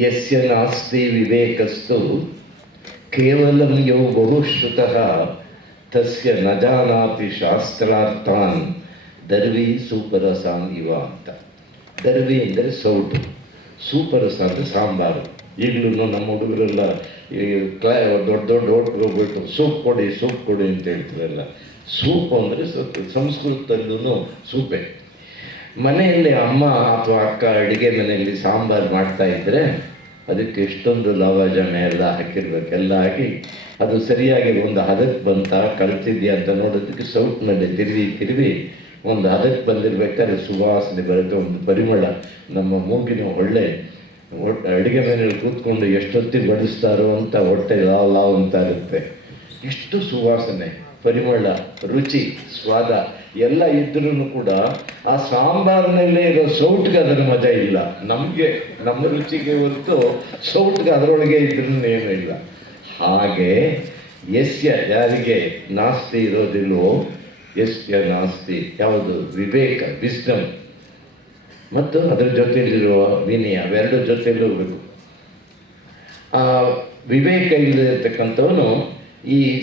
ಯಸ್ಯ ನಾಸ್ತಿ ವಿವೇಕಸ್ತು ಕೇವಲ ಯೋ ಬಹುಶ್ರುತಃ ತಸ್ಯ ನ ಜಾನಾತಿ ಶಾಸ್ತ್ರಾರ್ಥಾನ್. ದರ್ವಿ ಸೂಪರಸಾನ್ ಇವ ಅಂತ. ದರ್ವಿ ಅಂದರೆ ಸೌಟು. ಸೂಪರಸ ಅಂದರೆ ಸಾಂಬಾರು. ಈಗಲೂ ನಮ್ಮ ಹುಡುಗರೆಲ್ಲ ಕ್ಲಾ ದೊಡ್ಡ ದೊಡ್ಡ ಹೋಗ್ಬಿಟ್ಟು ಸೂಪ್ ಕೊಡಿ ಸೂಪ್ ಕೊಡಿ ಅಂತ ಹೇಳ್ತಾರಲ್ಲ. ಸೂಪ್ ಅಂದರೆ ಸಂಸ್ಕೃತದಲ್ಲೂ ಸೂಪೆ. ಮನೆಯಲ್ಲಿ ಅಮ್ಮ ಅಥವಾ ಅಕ್ಕ ಅಡುಗೆ ಮನೆಯಲ್ಲಿ ಸಾಂಬಾರು ಮಾಡ್ತಾ ಇದ್ದರೆ ಅದಕ್ಕೆ ಎಷ್ಟೊಂದು ಲವಜನ ಎಲ್ಲ ಹಾಕಿರ್ಬೇಕೆಲ್ಲ ಹಾಕಿ ಅದು ಸರಿಯಾಗಿ ಒಂದು ಹದಕ್ಕೆ ಬಂತ ಕಲ್ತಿದ್ಯಾ ಅಂತ ನೋಡೋದಕ್ಕೆ ಸೌಟ್ನಲ್ಲಿ ತಿರುವಿ ತಿರುವಿ ಒಂದು ಹದಕ್ಕೆ ಬಂದಿರ್ಬೇಕಾದ್ರೆ ಸುವಾಸನೆ ಬರುತ್ತೆ, ಒಂದು ಪರಿಮಳ. ನಮ್ಮ ಮೂಗಿನ ಒಳ್ಳೆ ಒಟ್ಟು ಅಡುಗೆ ಮನೆಯಲ್ಲಿ ಕೂತ್ಕೊಂಡು ಎಷ್ಟೊತ್ತಿಗೆ ಬಡಿಸ್ತಾರೋ ಅಂತ ಹೊಟ್ಟೆ ಲಾವ್ ಲಾವ್ ಅಂತ ಇರುತ್ತೆ ಎಷ್ಟು ಸುವಾಸನೆ, ಪರಿಮಳ, ರುಚಿ, ಸ್ವಾದ. ಎಲ್ಲ ಇದ್ರೂ ಕೂಡ ಆ ಸಾಂಬಾರಿನಲ್ಲೇ ಇರೋ ಸೌಟ್ಗೆ ಅದರ ಮಜಾ ಇಲ್ಲ. ನಮಗೆ, ನಮ್ಮ ರುಚಿಗೆ ಹೊರತು ಸೌಟ್ಗೆ ಅದರೊಳಗೆ ಇದ್ರೂ ಏನೂ ಇಲ್ಲ. ಹಾಗೆ ಯಸ್ಯ ಯಾರಿಗೆ ನಾಸ್ತಿ ಇರೋದಿಲ್ವೋ ಯಸ್ಯ ನಾಸ್ತಿ ಯಾವುದು? ವಿವೇಕ ವಿಸ್ಡಮ್ ಮತ್ತು ಅದರ ಜೊತೆಯಲ್ಲಿರುವ ವಿನಯ, ಅವೆರಡು ಜೊತೆಯಲ್ಲೂ ಇರಬೇಕು. ಆ ವಿವೇಕ ಇಲ್ಲದಿರ್ತಕ್ಕಂಥವನು ಈ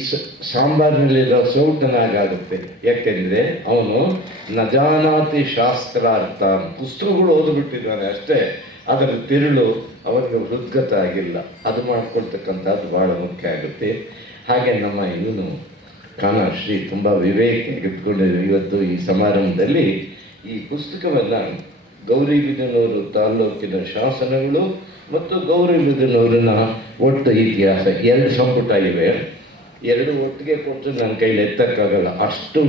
ಸಾಂಬಾರಿನಲ್ಲಿರೋ ಸೌಟನಾಗುತ್ತೆ ಯಾಕೆಂದರೆ ಅವನು ನಜಾನಾತಿ ಶಾಸ್ತ್ರಾರ್ಥ ಪುಸ್ತಕಗಳು ಓದ್ಬಿಟ್ಟಿದ್ದಾನೆ ಅಷ್ಟೇ. ಅದರ ತಿರುಳು ಅವರಿಗೆ ಹೃದ್ಗತ ಆಗಿಲ್ಲ. ಅದು ಮಾಡ್ಕೊಳ್ತಕ್ಕಂಥದ್ದು ಭಾಳ ಮುಖ್ಯ ಆಗುತ್ತೆ. ಹಾಗೆ ನಮ್ಮ ಇವನು ಕಾಣಶ್ರೀ ತುಂಬ ವಿವೇಕ ಇಟ್ಕೊಂಡಿದ್ರು ಇವತ್ತು ಈ ಸಮಾರಂಭದಲ್ಲಿ. ಈ ಪುಸ್ತಕವನ್ನು ಗೌರಿಬಿದನೂರು ತಾಲ್ಲೂಕಿನ ಶಾಸನಗಳು ಮತ್ತು ಗೌರಿಬಿದನೂರಿನ ಒಟ್ಟು ಇತಿಹಾಸ ಎರಡು ಸಂಪುಟ ಇವೆ. ಎರಡು ಒಟ್ಟಿಗೆ ಕೊಟ್ಟರೆ ನನ್ನ ಕೈಲಿ ಎತ್ತಕ್ಕಾಗಲ್ಲ. ಅಷ್ಟು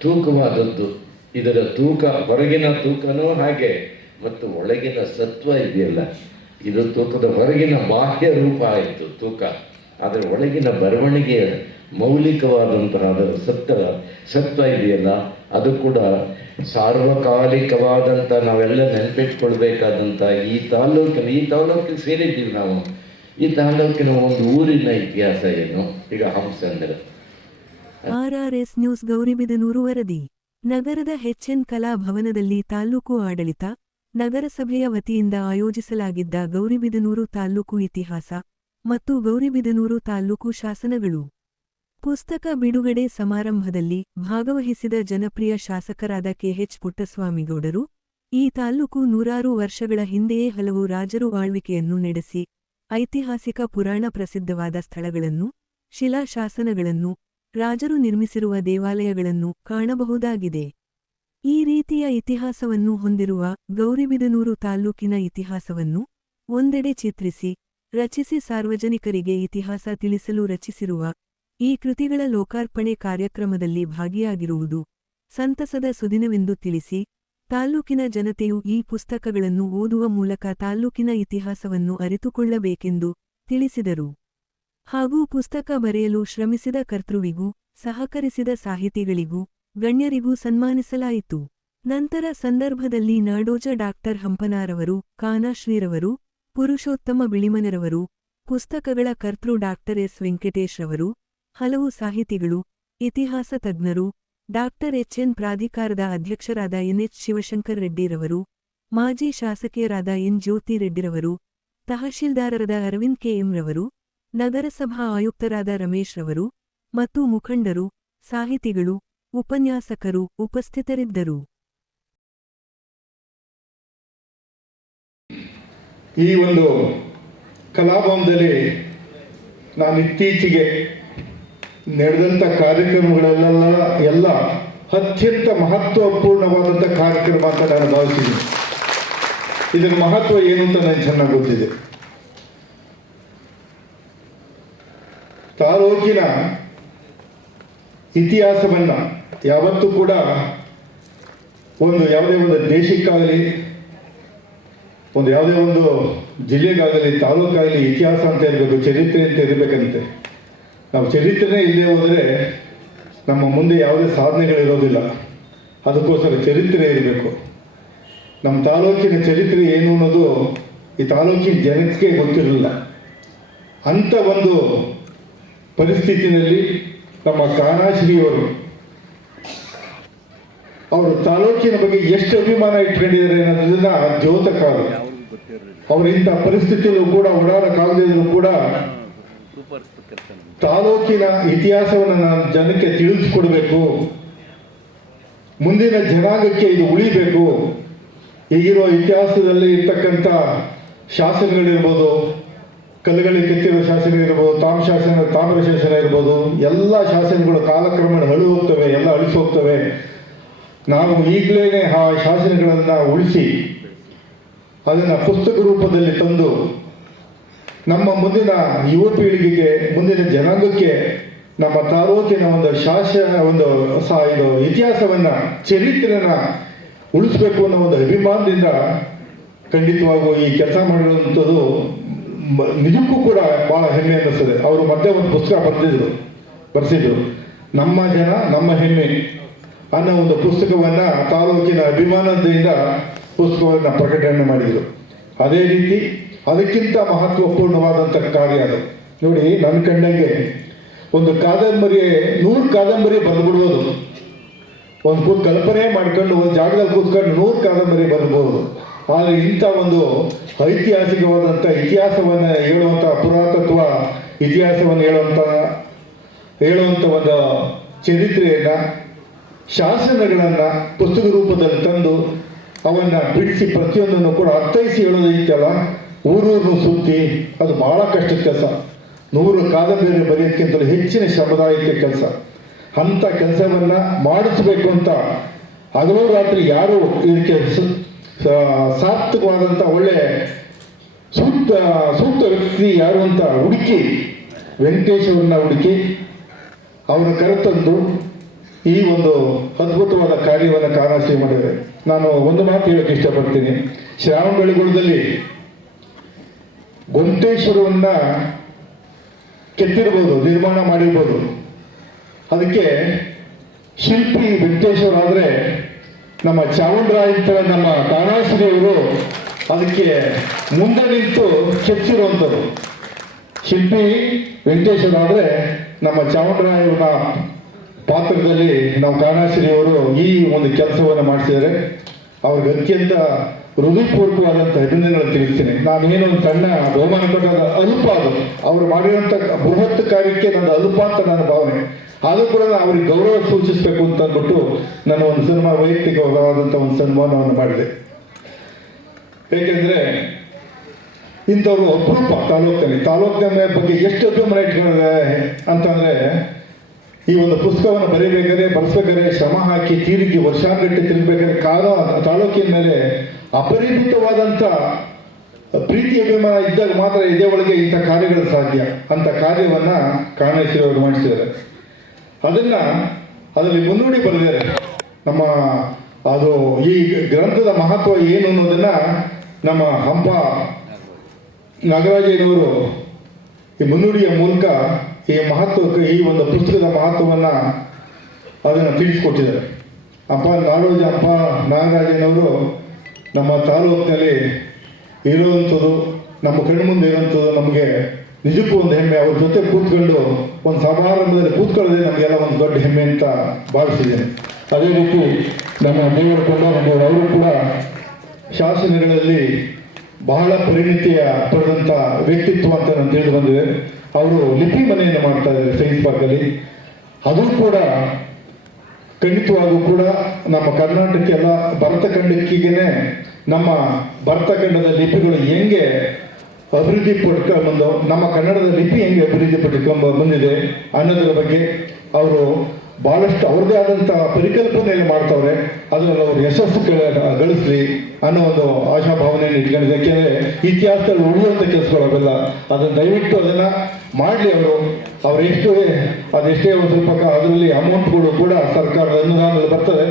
ತೂಕವಾದದ್ದು. ಇದರ ತೂಕ, ಹೊರಗಿನ ತೂಕನೂ ಹಾಗೆ, ಮತ್ತು ಒಳಗಿನ ಸತ್ವ ಇದೆಯಲ್ಲ. ಇದು ತೂಕದ ಹೊರಗಿನ ಬಾಹ್ಯ ರೂಪ ಆಯಿತು ತೂಕ. ಆದರೆ ಒಳಗಿನ ಬರವಣಿಗೆಯ ಮೌಲಿಕವಾದಂತಹ ಅದರ ಸತ್ವ ಸತ್ವ ಇದೆಯಲ್ಲ, ಅದು ಕೂಡ ಸಾರ್ವಕಾಲಿಕವಾದಂಥ ನಾವೆಲ್ಲ ನೆನಪಿಟ್ಕೊಳ್ಬೇಕಾದಂಥ ಈ ತಾಲೂಕಿನ, ಈ ತಾಲೂಕಿಗೆ ಸೇರಿದ್ದೀವಿ ನಾವು. ಈ ತಾಲೂಕಿನ ಒಂದು ಊರಿನ ಇತಿಹಾಸ ಏನು? ಈಗ ಆರ್ಆರ್ಎಸ್ ನ್ಯೂಸ್ ಗೌರಿಬಿದನೂರು ವರದಿ. ನಗರದ ಹೆಚ್ಎನ್ ಕಲಾ ಭವನದಲ್ಲಿ ತಾಲ್ಲೂಕು ಆಡಳಿತ, ನಗರಸಭೆಯ ವತಿಯಿಂದ ಆಯೋಜಿಸಲಾಗಿದ್ದ ಗೌರಿಬಿದನೂರು ತಾಲ್ಲೂಕು ಇತಿಹಾಸ ಮತ್ತು ಗೌರಿಬಿದನೂರು ತಾಲ್ಲೂಕು ಶಾಸನಗಳು. ಪುಸ್ತಕ ಬಿಡುಗಡೆ ಸಮಾರಂಭದಲ್ಲಿ ಭಾಗವಹಿಸಿದ ಜನಪ್ರಿಯ ಶಾಸಕರಾದ ಕೆಎಚ್ ಪುಟ್ಟಸ್ವಾಮಿಗೌಡರು, ಈ ತಾಲ್ಲೂಕು ನೂರಾರು ವರ್ಷಗಳ ಹಿಂದೆಯೇ ಹಲವು ರಾಜರು ಆಳ್ವಿಕೆಯನ್ನು ನಡೆಸಿ ಐತಿಹಾಸಿಕ ಪುರಾಣ ಪ್ರಸಿದ್ಧವಾದ ಸ್ಥಳಗಳನ್ನು, ಶಿಲಾಶಾಸನಗಳನ್ನು, ರಾಜರು ನಿರ್ಮಿಸಿರುವ ದೇವಾಲಯಗಳನ್ನು ಕಾಣಬಹುದಾಗಿದೆ. ಈ ರೀತಿಯ ಇತಿಹಾಸವನ್ನು ಹೊಂದಿರುವ ಗೌರಿಬಿದನೂರು ತಾಲ್ಲೂಕಿನ ಇತಿಹಾಸವನ್ನು ಒಂದೆಡೆ ಚಿತ್ರಿಸಿ, ರಚಿಸಿ ಸಾರ್ವಜನಿಕರಿಗೆ ಇತಿಹಾಸ ತಿಳಿಸಲು ರಚಿಸಿರುವ ಈ ಕೃತಿಗಳ ಲೋಕಾರ್ಪಣೆ ಕಾರ್ಯಕ್ರಮದಲ್ಲಿ ಭಾಗಿಯಾಗಿರುವುದು ಸಂತಸದ ಸುದಿನವೆಂದು ತಿಳಿಸಿ. ತಾಲ್ಲೂಕಿನ ಜನತೆಯು ಈ ಪುಸ್ತಕಗಳನ್ನು ಓದುವ ಮೂಲಕ ತಾಲ್ಲೂಕಿನ ಇತಿಹಾಸವನ್ನು ಅರಿತುಕೊಳ್ಳಬೇಕೆಂದು ತಿಳಿಸಿದರು. ಹಾಗೂ ಪುಸ್ತಕ ಬರೆಯಲು ಶ್ರಮಿಸಿದ ಕರ್ತೃವಿಗೂ, ಸಹಕರಿಸಿದ ಸಾಹಿತಿಗಳಿಗೂ, ಗಣ್ಯರಿಗೂ ಸನ್ಮಾನಿಸಲಾಯಿತು. ನಂತರ ಸಂದರ್ಭದಲ್ಲಿ ನಾಡೋಜ ಡಾಕ್ಟರ್ ಹಂಪನಾರವರು, ಕಾನಾಶ್ರೀರವರು, ಪುರುಷೋತ್ತಮ ಬಿಳಿಮನೆರವರು, ಪುಸ್ತಕಗಳ ಕರ್ತೃ ಡಾಕ್ಟರ್ ಎಸ್. ವೆಂಕಟೇಶ್ರವರು, ಹಲವು ಸಾಹಿತಿಗಳು, ಇತಿಹಾಸ ತಜ್ಞರು ಡಾಕ್ಟರ್ ಎಚ್ಎನ್ ಪ್ರಾಧಿಕಾರದ ಅಧ್ಯಕ್ಷರಾದ ಎನ್ಎಚ್ ಶಿವಶಂಕರ್ ರೆಡ್ಡಿರವರು, ಮಾಜಿ ಶಾಸಕಿಯರಾದ ಎನ್ ಜ್ಯೋತಿ ರೆಡ್ಡಿರವರು, ತಹಶೀಲ್ದಾರರಾದ ಅರವಿಂದ್ ಕೆಎಂರವರು, ನಗರಸಭಾ ಆಯುಕ್ತರಾದ ರಮೇಶ್ ರವರು ಮತ್ತು ಮುಖಂಡರು, ಸಾಹಿತಿಗಳು, ಉಪನ್ಯಾಸಕರು ಉಪಸ್ಥಿತರಿದ್ದರು. ಈ ಒಂದು ಕಲಾಭವನದಲ್ಲಿ ನಾನು ಇತ್ತೀಚೆಗೆ ನಡೆದಂಥ ಕಾರ್ಯಕ್ರಮಗಳೆಲ್ಲ ಎಲ್ಲ ಅತ್ಯಂತ ಮಹತ್ವಪೂರ್ಣವಾದಂಥ ಕಾರ್ಯಕ್ರಮ ಅಂತ ನಾನು ಭಾವಿಸಿದ್ದೀನಿ ಇದರ ಮಹತ್ವ ಏನು ಅಂತ ನನಗೆ ಚೆನ್ನಾಗಿ ಗೊತ್ತಿದೆ. ತಾಲೂಕಿನ ಇತಿಹಾಸವನ್ನ ಯಾವತ್ತೂ ಕೂಡ ಒಂದು ಯಾವುದೇ ಒಂದು ದೇಶಕ್ಕಾಗಲಿ, ಒಂದು ಯಾವುದೇ ಒಂದು ಜಿಲ್ಲೆಗಾಗಲಿ, ತಾಲೂಕಾಗಲಿ ಇತಿಹಾಸ ಅಂತ ಇರಬೇಕು, ಚರಿತ್ರೆ ಅಂತ ಇರಬೇಕಂತೆ. ನಾವು ಚರಿತ್ರೆ ಇಲ್ಲದೆ ಹೋದರೆ ನಮ್ಮ ಮುಂದೆ ಯಾವುದೇ ಸಾಧನೆಗಳಿರೋದಿಲ್ಲ ಅದಕ್ಕೋಸ್ಕರ ಚರಿತ್ರೆ ಇರಬೇಕು. ನಮ್ಮ ತಾಲೂಕಿನ ಚರಿತ್ರೆ ಏನು ಅನ್ನೋದು ಈ ತಾಲೂಕಿನ ಜನಕ್ಕೆ ಗೊತ್ತಿರಲಿಲ್ಲ. ಅಂಥ ಒಂದು ಪರಿಸ್ಥಿತಿನಲ್ಲಿ ನಮ್ಮ ಕಾನಾಶ್ರೀಯವರು ಅವರು ತಾಲೂಕಿನ ಬಗ್ಗೆ ಎಷ್ಟು ಅಭಿಮಾನ ಇಟ್ಕೊಂಡಿದ್ದಾರೆ ಅನ್ನೋದನ್ನ ಅವರು ಅವರು ಇಂಥ ಪರಿಸ್ಥಿತಿಯಲ್ಲೂ ಕೂಡ ಓಡಾಡಕ್ಕಾಗದಿದ್ರು ಕೂಡ ತಾಲೂಕಿನ ಇತಿಹಾಸವನ್ನು ನಾನು ಜನಕ್ಕೆ ತಿಳಿಸ್ಕೊಡ್ಬೇಕು. ಮುಂದಿನ ಜನಾಂಗಕ್ಕೆ ಇದು ಉಳಿಬೇಕು. ಈಗಿರೋ ಇತಿಹಾಸದಲ್ಲಿ ಇರ್ತಕ್ಕಂಥ ಶಾಸನಗಳಿರ್ಬೋದು ಕೆತ್ತಿರುವ ಕೆತ್ತಿರೋ ಇರ್ಬೋದು ತಾಮ್ರ ಶಾಸನ ತಾಮ್ರ ಶಾಸನ ಇರ್ಬೋದು, ಎಲ್ಲ ಶಾಸನಗಳು ಕಾಲಕ್ರಮೇಣ ಹಳು ಹೋಗ್ತವೆ, ಎಲ್ಲ ಅಳಿಸಿ ಹೋಗ್ತವೆ. ನಾವು ಈಗಲೇ ಆ ಶಾಸನಗಳನ್ನು ಉಳಿಸಿ, ಅದನ್ನು ಪುಸ್ತಕ ರೂಪದಲ್ಲಿ ತಂದು ನಮ್ಮ ಮುಂದಿನ ಯುವ ಪೀಳಿಗೆಗೆ, ಮುಂದಿನ ಜನಾಂಗಕ್ಕೆ, ನಮ್ಮ ತಾಲೂಕಿನ ಒಂದು ಶಾಸ, ಒಂದು ಇದು ಇತಿಹಾಸವನ್ನ ಚರಿತ್ರೆನ ಉಳಿಸ್ಬೇಕು ಅನ್ನೋ ಒಂದು ಅಭಿಮಾನದಿಂದ ಖಂಡಿತವಾಗೂ ಈ ಕೆಲಸ ಮಾಡಿರುವಂಥದ್ದು ನಿಜಕ್ಕೂ ಕೂಡ ಬಹಳ ಹೆಮ್ಮೆ ಅನ್ನಿಸ್ತದೆ. ಅವರು ಮತ್ತೆ ಒಂದು ಪುಸ್ತಕ ಬರೆದಿದ್ರು, ಬರೆಸಿದ್ರು. ನಮ್ಮ ಜನ, ನಮ್ಮ ಹೆಮ್ಮೆ ಅನ್ನೋ ಒಂದು ಪುಸ್ತಕವನ್ನ ತಾಲೂಕಿನ ಅಭಿಮಾನದಿಂದ ಪುಸ್ತಕವನ್ನು ಪ್ರಕಟಣೆ ಮಾಡಿದರು. ಅದೇ ರೀತಿ ಅದಕ್ಕಿಂತ ಮಹತ್ವಪೂರ್ಣವಾದಂಥ ಕಾರ್ಯ ಅದು. ನೋಡಿ ನನ್ನ ಕಂಡಂಗೆ ಒಂದು ಕಾದಂಬರಿ ನೂರು ಕಾದಂಬರಿ ಬರೆದ್ಬಿಡ್ಬೋದು ಒಂದು ಕೂತ್ ಕಲ್ಪನೆ ಮಾಡ್ಕೊಂಡು, ಒಂದು ಜಾಗದಲ್ಲಿ ಕೂತ್ಕೊಂಡು ನೂರು ಕಾದಂಬರಿ ಬಂದ್ಬೋದು. ಆದರೆ ಇಂಥ ಒಂದು ಐತಿಹಾಸಿಕವಾದಂಥ ಇತಿಹಾಸವನ್ನು ಹೇಳುವಂಥ ಪುರಾತತ್ವ, ಇತಿಹಾಸವನ್ನು ಹೇಳುವಂಥ ಹೇಳುವಂಥ ಒಂದು ಚರಿತ್ರೆಯನ್ನು, ಶಾಸನಗಳನ್ನು, ಪುಸ್ತಕ ರೂಪದಲ್ಲಿ ತಂದು ಅವನ್ನ ಬಿಡಿಸಿ ಪ್ರತಿಯೊಂದನ್ನು ಕೂಡ ಅರ್ಥೈಸಿ ಹೇಳೋದೈತಲ್ಲ ಊರೂರು ಸುತ್ತಿ, ಅದು ಬಹಳ ಕಷ್ಟದ ಕೆಲಸ. ನೂರು ಕಾದಂಬರಿ ಬರೆಯೋದಕ್ಕಿಂತಲೂ ಹೆಚ್ಚಿನ ಶ್ರಮದಾಯಕ ಕೆಲಸ. ಅಂಥ ಕೆಲಸವನ್ನ ಮಾಡಿಸ್ಬೇಕು ಅಂತ ಹಗಲು ರಾತ್ರಿ ಯಾರು ಇದಕ್ಕೆ ಸಾರ್ಥಕವಾದಂಥ ಒಳ್ಳೆ ಸೂಕ್ತ ಸೂಕ್ತ ವ್ಯಕ್ತಿ ಯಾರು ಅಂತ ಹುಡುಕಿ ವೆಂಕಟೇಶ್ ಅವ್ರನ್ನ ಹುಡುಕಿ ಅವರ ಕರೆತಂದು ಈ ಒಂದು ಅದ್ಭುತವಾದ ಕಾರ್ಯವನ್ನು ಕಾರಣ ಮಾಡಿದ್ದಾರೆ. ನಾನು ಒಂದು ಮಾತು ಹೇಳಕ್ಕೆ ಇಷ್ಟಪಡ್ತೀನಿ. ಶ್ರಾವಣ ಬೆಳಗುಳದಲ್ಲಿ ಗೊಂಟೇಶ್ವರವನ್ನ ಕೆತ್ತಿರ್ಬೋದು, ನಿರ್ಮಾಣ ಮಾಡಿರ್ಬೋದು. ಅದಕ್ಕೆ ಶಿಲ್ಪಿ ವೆಂಕಟೇಶ್ವರ ಆದರೆ ನಮ್ಮ ಚಾಮುಂಡರಾಯಂತ ನಮ್ಮ ಕಾರಾಶ್ರೀಯವರು ಅದಕ್ಕೆ ಮುಂದೆ ನಿಂತು ಕೆತ್ತಿರುವಂಥದ್ದು ಶಿಲ್ಪಿ ವೆಂಕಟೇಶ್ವರ ಆದರೆ ನಮ್ಮ ಚಾಮುಂಡರಾಯನ ಪಾತ್ರದಲ್ಲಿ ನಾವು ಕಾಣಾಶ್ರೀ ಅವರು ಈ ಒಂದು ಕೆಲಸವನ್ನು ಮಾಡಿಸಿದರೆ ಅವ್ರಿಗೆ ಅತ್ಯಂತ ಹೃದಯಪೂರ್ವಕವಾದಂಥ ಅಭಿನಂದನೆಗಳನ್ನು ತಿಳಿಸ್ತೇನೆ. ನಾನು ಏನೋ ಸಣ್ಣ ಬಹುಮಾನ ಕೊಟ್ಟಾಗ ಅಲ್ಪ ಅದು. ಅವರು ಮಾಡಿರುವಂಥ ಬೃಹತ್ ಕಾರ್ಯಕ್ಕೆ ನನ್ನ ಅಲ್ಪ ಅಂತ ನನ್ನ ಭಾವನೆ. ಆದರೂ ಕೂಡ ಅವ್ರಿಗೆ ಗೌರವ ಸೂಚಿಸಬೇಕು ಅಂತ ಅಂದ್ಬಿಟ್ಟು ನನ್ನ ಒಂದು ಸನ್ಮಾನ ವೈಯಕ್ತಿಕವಾದಂಥ ಒಂದು ಸನ್ಮಾನವನ್ನು ಮಾಡಿದೆ. ಏಕೆಂದರೆ ಇಂಥವ್ರು ಅಪರೂಪ ತಾಲೂಕಿನಲ್ಲಿ ತಾಲೂಕಿನ ಬಗ್ಗೆ ಎಷ್ಟು ಅಭಿಮಾನ ಇಟ್ಕೊಂಡಿದ್ದಾರೆ ಅಂತಂದ್ರೆ ಈ ಒಂದು ಪುಸ್ತಕವನ್ನು ಬರೀಬೇಕಾದ್ರೆ, ಬರ್ಸ್ಬೇಕಾದ್ರೆ ಶ್ರಮ ಹಾಕಿ, ತೀರಿಗೆ ವರ್ಷಾಂಗಟ್ಟೆ ತಿರುಗಬೇಕಾದ್ರೆ ಕಾಲ ತಾಲೂಕಿನ ಮೇಲೆ ಅಪರಿಮಿತವಾದಂಥ ಪ್ರೀತಿ ಅಭಿಮಾನ ಇದ್ದಾಗ ಮಾತ್ರ ಇದೇ ಒಳಗೆ ಇಂಥ ಕಾರ್ಯಗಳು ಸಾಧ್ಯ. ಅಂತ ಕಾರ್ಯವನ್ನ ಕಾಣಿಸಿರೋರು ಮಾಡಿಸಿದ್ದಾರೆ. ಅದನ್ನ ಅದರಲ್ಲಿ ಮುನ್ನುಡಿ ಬರೆದಿದ್ದಾರೆ. ನಮ್ಮ ಅದು ಈ ಗ್ರಂಥದ ಮಹತ್ವ ಏನು ಅನ್ನೋದನ್ನ ನಮ್ಮ ಹಂಪ ನಾಗರಾಜಯ್ಯನವರು ಈ ಮುನ್ನುಡಿಯ ಮೂಲಕ ಈ ಮಹತ್ವಕ್ಕೆ ಈ ಒಂದು ಪುಸ್ತಕದ ಮಹತ್ವವನ್ನು ಅದನ್ನು ತಿಳಿಸ್ಕೊಟ್ಟಿದ್ದಾರೆ. ಅಪ್ಪ ನಾಡೋಜ ಅಪ್ಪ ನಾಗರಾಜನವರು ನಮ್ಮ ತಾಲೂಕಿನಲ್ಲಿ ಇರುವಂಥದ್ದು, ನಮ್ಮ ಕಣ್ಣು ಮುಂದೆ ಇರುವಂಥದ್ದು ನಮಗೆ ನಿಜಕ್ಕೂ ಒಂದು ಹೆಮ್ಮೆ. ಅವ್ರ ಜೊತೆ ಕೂತ್ಕೊಂಡು ಒಂದು ಸಮಾರಂಭದಲ್ಲಿ ಕೂತ್ಕೊಳ್ಳೋದೇ ನಮಗೆಲ್ಲ ಒಂದು ದೊಡ್ಡ ಹೆಮ್ಮೆ ಅಂತ ಭಾವಿಸಿದ್ದೇನೆ. ಅದೇ ರೀತಿ ನಮ್ಮ ದೇವರ ನಮ್ಮವರು ಅವರು ಕೂಡ ಶಾಸನಗಳಲ್ಲಿ ಬಹಳ ಪರಿಣಿತಿಯ ಪಡೆದಂಥ ವ್ಯಕ್ತಿತ್ವ ಅಂತ ನಾನು ತಿಳಿದು ಬಂದಿದೆ ಅವರು ಲಿಪಿ ಮನೆಯನ್ನು ಮಾಡ್ತಾ ಇದ್ದಾರೆ, ಸೈನ್ಸ್ ಪಾರ್ಕಲ್ಲಿ. ಅದು ಕೂಡ ಖಂಡಿತವಾಗೂ ಕೂಡ ನಮ್ಮ ಕರ್ನಾಟಕ್ಕೆಲ್ಲ ಭರತಖಂಡಕ್ಕಿಗೆ ನಮ್ಮ ಭರತಖಂಡದ ಲಿಪಿಗಳು ಹೆಂಗೆ ಅಭಿವೃದ್ಧಿ ಪಡ್ಕೊಂಡು ನಮ್ಮ ಕನ್ನಡದ ಲಿಪಿ ಹೆಂಗೆ ಅಭಿವೃದ್ಧಿ ಪಡ್ಕೊಂಡು ಬಂದಿದೆ ಅನ್ನೋದ್ರ ಬಗ್ಗೆ ಅವರು ಬಹಳಷ್ಟು ಅವ್ರದೇ ಆದಂಥ ಪರಿಕಲ್ಪನೆಯನ್ನು ಮಾಡ್ತಾವ್ರೆ. ಅದರಲ್ಲಿ ಅವರು ಯಶಸ್ಸು ಗಳ- ಗಳಿಸ್ಲಿ ಅನ್ನೋ ಒಂದು ಆಶಾಭಾವನೆಯನ್ನು ಇಟ್ಕೊಂಡಿದೆ. ಯಾಕೆಂದರೆ ಇತಿಹಾಸದಲ್ಲಿ ಉಳಿಯುವಂಥ ಕೆಲಸಗಳು ಅವೆಲ್ಲ. ಅದನ್ನು ದಯವಿಟ್ಟು ಅದನ್ನು ಮಾಡಲಿ ಅವರು. ಅವ್ರು ಎಷ್ಟು ಅದೆಷ್ಟೇ ಒಂದು ಸ್ವಲ್ಪ ಅದರಲ್ಲಿ ಅಮೌಂಟ್ಗಳು ಕೂಡ ಸರ್ಕಾರದ ಅನುದಾನದಲ್ಲಿ ಬರ್ತದೆ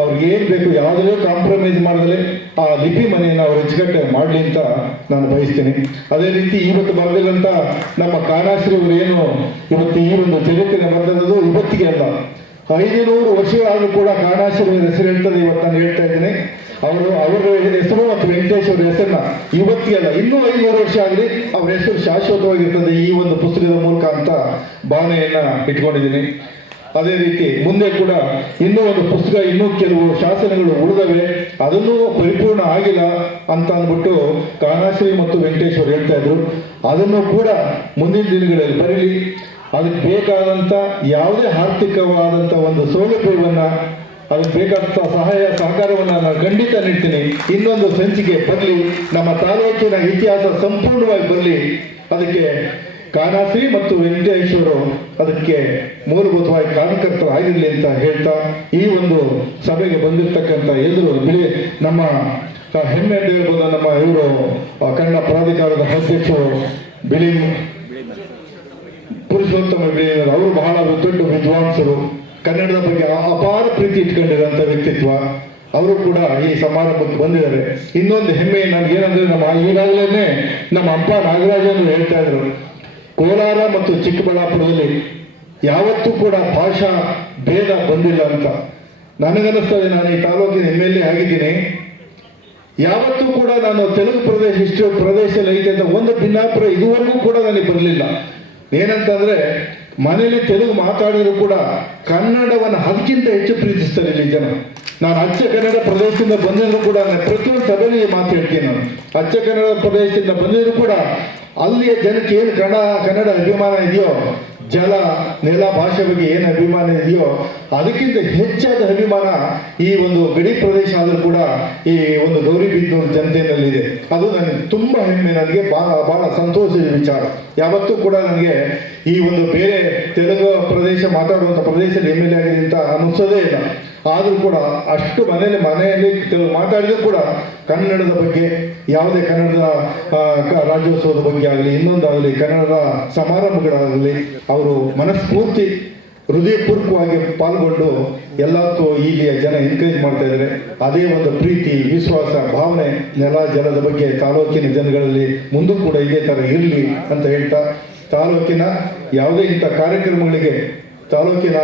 ಅವ್ರಿಗೆ ಏನು ಬೇಕು ಯಾವುದೇ ಕಾಂಪ್ರಮೈಸ್ ಮಾಡದಲ್ಲೇ ಆ ಲಿಪಿ ಮನೆಯನ್ನು ಅವರು ಹೆಚ್ಚುಕಟ್ಟೆ ಮಾಡಲಿ ಅಂತ ನಾನು ಬಯಸ್ತೀನಿ. ಅದೇ ರೀತಿ ಇವತ್ತು ಬರೆದಿಲ್ಲಂತ ನಮ್ಮ ಕಾನಾಶ್ರೀ ಅವರು ಏನು ಇವತ್ತು ಈ ಒಂದು ಚರಿತ್ರೆ ಬರೆದದ್ದು ಇವತ್ತಿಗೆ ಅಲ್ಲ. ಐದು ನೂರು ವರ್ಷಗಳಾದರೂ ಕೂಡ ಕಾಣಾಶ್ರೀ ಹೆಸರು ಹೇಳ್ತದೆ, ಇವತ್ತು ನಾನು ಹೇಳ್ತಾ ಇದ್ದೀನಿ. ಅವರು, ಅವರ ಹೆಸರು ಮತ್ತು ವೆಂಕಟೇಶ್ ಅವರ ಹೆಸರನ್ನ ಇವತ್ತಿಗೆ ಅಲ್ಲ, ಇನ್ನೂ ಐನೂರು ವರ್ಷ ಆಗಲಿ ಅವ್ರ ಹೆಸರು ಶಾಶ್ವತವಾಗಿರ್ತದೆ ಈ ಒಂದು ಪುಸ್ತಕದ ಮೂಲಕ ಅಂತ ಭಾವನೆಯನ್ನ ಇಟ್ಕೊಂಡಿದ್ದೀನಿ. ಅದೇ ರೀತಿ ಮುಂದೆ ಕೂಡ ಇನ್ನೂ ಒಂದು ಪುಸ್ತಕ, ಇನ್ನೂ ಕೆಲವು ಶಾಸನಗಳು ಉಳಿದವೆ. ಅದನ್ನೂ ಪರಿಪೂರ್ಣ ಆಗಿಲ್ಲ ಅಂತ ಅಂದ್ಬಿಟ್ಟು ಕಾನಾಶ್ರೀ ಮತ್ತು ವೆಂಕಟೇಶ್ವರ್ ಹೇಳ್ತಾ ಇದ್ರು. ಅದನ್ನು ಕೂಡ ಮುಂದಿನ ದಿನಗಳಲ್ಲಿ ಬರೀಲಿ. ಅದಕ್ಕೆ ಬೇಕಾದಂಥ ಯಾವುದೇ ಆರ್ಥಿಕವಾದಂಥ ಒಂದು ಸೌಲಭ್ಯವನ್ನ ಅದಕ್ಕೆ ಬೇಕಾದಂಥ ಸಹಾಯ ಸಹಕಾರವನ್ನು ನಾನು ಖಂಡಿತ ನೀಡ್ತೀನಿ. ಇನ್ನೊಂದು ಸಂಚಿಕೆ ಬರಲಿ. ನಮ್ಮ ತಾಲೂಕಿನ ಇತಿಹಾಸ ಸಂಪೂರ್ಣವಾಗಿ ಬರಲಿ. ಅದಕ್ಕೆ ಕಾನಾಸಿ ಮತ್ತು ವೆಂಕಟೇಶ್ವರು ಅದಕ್ಕೆ ಮೂಲಭೂತವಾಗಿ ಕಾರಣಕರ್ತರಾಗಿರಲಿ ಅಂತ ಹೇಳ್ತಾ ಈ ಒಂದು ಸಭೆಗೆ ಬಂದಿರತಕ್ಕಂಥ ಎಲ್ಲರೂ ಬಿಳಿ ನಮ್ಮ ಹೆಮ್ಮೆ ಅಂತ ಹೇಳ್ಬೋದು ನಮ್ಮ ಇವರು ಕನ್ನಡ ಪ್ರಾಧಿಕಾರದ ಅಧ್ಯಕ್ಷರು ಬಿಳಿ. ಪುರುಷೋತ್ತಮ ಬಿಳಿ. ಅವರು ಬಹಳ ದೊಡ್ಡ ವಿದ್ವಾಂಸರು. ಕನ್ನಡದ ಬಗ್ಗೆ ಅಪಾರ ಪ್ರೀತಿ ಇಟ್ಕೊಂಡಿರುವಂತ ವ್ಯಕ್ತಿತ್ವ. ಅವರು ಕೂಡ ಈ ಸಮಾರಂಭಕ್ಕೆ ಬಂದಿದ್ದಾರೆ. ಇನ್ನೊಂದು ಹೆಮ್ಮೆ ನನಗೇನಂದ್ರೆ ನಮ್ಮ ಈಗಾಗಲೇ ನಮ್ಮ ಅಪ್ಪ ನಾಗರಾಜನು ಹೇಳ್ತಾ ಇದ್ರು, ಕೋಲಾರ ಮತ್ತು ಚಿಕ್ಕಬಳ್ಳಾಪುರದಲ್ಲಿ ಯಾವತ್ತೂ ಕೂಡ ಭಾಷಾ ಭೇದ ಬಂದಿಲ್ಲ ಅಂತ. ನನಗನ್ನಿಸ್ತದೆ ನಾನು ಈ ತಾಲೂಕಿನ ಎಂ ಎಲ್ ಎ ಆಗಿದ್ದೀನಿ. ಯಾವತ್ತೂ ಕೂಡ ನಾನು ತೆಲುಗು ಪ್ರದೇಶ, ಇಷ್ಟು ಪ್ರದೇಶದಲ್ಲಿ ಐತೆ ಅಂತ ಒಂದು ಭಿನ್ನಾಪುರ ಇದುವರೆಗೂ ಕೂಡ ನನಗೆ ಬರಲಿಲ್ಲ. ಏನಂತಂದ್ರೆ ಮನೆಯಲ್ಲಿ ತೆಲುಗು ಮಾತಾಡಿದ್ರು ಕೂಡ ಕನ್ನಡವನ್ನು ಅದಕ್ಕಿಂತ ಹೆಚ್ಚು ಪ್ರೀತಿಸ್ತಾರೆ ಇಲ್ಲಿ ಜನ. ನಾನು ಅಚ್ಚ ಕನ್ನಡ ಪ್ರದೇಶದಿಂದ ಬಂದಿದ್ರು ಕೂಡ ಪ್ರತಿಯೊಂದು ಸಭೆಯಲ್ಲಿ ಮಾತು ಹೇಳ್ತೀನಿ ನಾನು. ಅಚ್ಚ ಕನ್ನಡ ಪ್ರದೇಶದಿಂದ ಬಂದಿದ್ರು ಕೂಡ ಅಲ್ಲಿಯ ಜನಕ್ಕೆ ಏನು ಕನ್ನಡ ಕನ್ನಡ ಅಭಿಮಾನ ಇದೆಯೋ ಜಲ, ನೆಲ, ಭಾಷೆ ಬಗ್ಗೆ ಏನು ಅಭಿಮಾನ ಇದೆಯೋ ಅದಕ್ಕಿಂತ ಹೆಚ್ಚಾದ ಅಭಿಮಾನ ಈ ಒಂದು ಗಡಿ ಪ್ರದೇಶ ಆದರೂ ಕೂಡ ಈ ಒಂದು ಗೌರಿಬಿದನೂರು ಜನತೆಯಲ್ಲಿದೆ. ಅದು ನನಗೆ ತುಂಬ ಹೆಮ್ಮೆ, ನನಗೆ ಬಹಳ ಬಹಳ ಸಂತೋಷದ ವಿಚಾರ. ಯಾವತ್ತೂ ಕೂಡ ನನಗೆ ಈ ಒಂದು ಬೇರೆ ತೆಲುಗು ಪ್ರದೇಶ ಮಾತಾಡುವಂಥ ಪ್ರದೇಶದಲ್ಲಿ ಎಂ ಎಲ್ ಎ ಆಗಿದೆ ಅಂತ ಅನ್ನಿಸೋದೇ ಇಲ್ಲ. ಆದರೂ ಕೂಡ ಅಷ್ಟು ಮನೆಯಲ್ಲಿ ಮನೆಯಲ್ಲಿ ಮಾತಾಡಿದ್ರು ಕೂಡ ಕನ್ನಡದ ಬಗ್ಗೆ, ಯಾವುದೇ ಕನ್ನಡದ ರಾಜ್ಯೋತ್ಸವದ ಬಗ್ಗೆ ಆಗಲಿ, ಇನ್ನೊಂದಾಗಲಿ, ಕನ್ನಡದ ಸಮಾರಂಭಗಳಾಗಲಿ, ಅವರು ಮನಸ್ಫೂರ್ತಿ, ಹೃದಯಪೂರ್ವಕವಾಗಿ ಪಾಲ್ಗೊಂಡು ಎಲ್ಲಕ್ಕೂ ಈಗಿಯ ಜನ ಎನ್ಕರೇಜ್ ಮಾಡ್ತಾ ಇದ್ದಾರೆ. ಅದೇ ಒಂದು ಪ್ರೀತಿ, ವಿಶ್ವಾಸ, ಭಾವನೆ, ನೆಲ, ಜಲದ ಬಗ್ಗೆ ತಾಲೂಕಿನ ಜನಗಳಲ್ಲಿ ಮುಂದೂ ಕೂಡ ಇದೇ ಥರ ಇರಲಿ ಅಂತ ಹೇಳ್ತಾ, ತಾಲೂಕಿನ ಯಾವುದೇ ಇಂಥ ಕಾರ್ಯಕ್ರಮಗಳಿಗೆ ತಾಲೂಕಿನ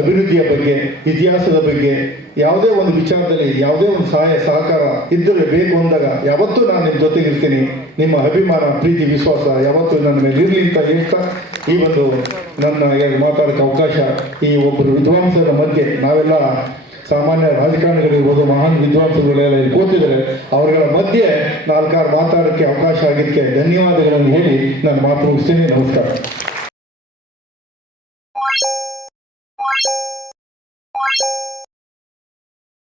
ಅಭಿವೃದ್ಧಿಯ ಬಗ್ಗೆ, ಇತಿಹಾಸದ ಬಗ್ಗೆ ಯಾವುದೇ ಒಂದು ವಿಚಾರದಲ್ಲಿ ಯಾವುದೇ ಒಂದು ಸಹಾಯ, ಸಹಕಾರ ಇದ್ದರೆ ಬೇಕು ಅಂದಾಗ ಯಾವತ್ತೂ ನಾನು ನಿಮ್ಮ ಜೊತೆಗಿರ್ತೀನಿ. ನಿಮ್ಮ ಅಭಿಮಾನ, ಪ್ರೀತಿ, ವಿಶ್ವಾಸ ಯಾವತ್ತೂ ನನ್ನ ಮೇಲೆ ಇರಲಿ ಅಂತ ಹೇಳ್ತಾ ಈ ಒಂದು ನನ್ನ ಮಾತಾಡೋಕ್ಕೆ ಅವಕಾಶ ಈ ಒಬ್ಬರು ವಿದ್ವಾಂಸರ ಮಧ್ಯೆ ನಾವೆಲ್ಲ ಸಾಮಾನ್ಯ ರಾಜಕಾರಣಿಗಳಿರ್ಬೋದು ಮಹಾನ್ ವಿದ್ವಾಂಸಗಳೆಲ್ಲ ಕೂತಿದ್ದಾರೆ. ಅವರುಗಳ ಮಧ್ಯೆ ನಾಲ್ಕಾರು ಮಾತಾಡೋಕ್ಕೆ ಅವಕಾಶ ಆಗಿದ್ದಕ್ಕೆ ಧನ್ಯವಾದಗಳನ್ನು ಹೇಳಿ ನಾನು ಮಾತು ಮುಗಿಸ್ತೀನಿ. ನಮಸ್ಕಾರ.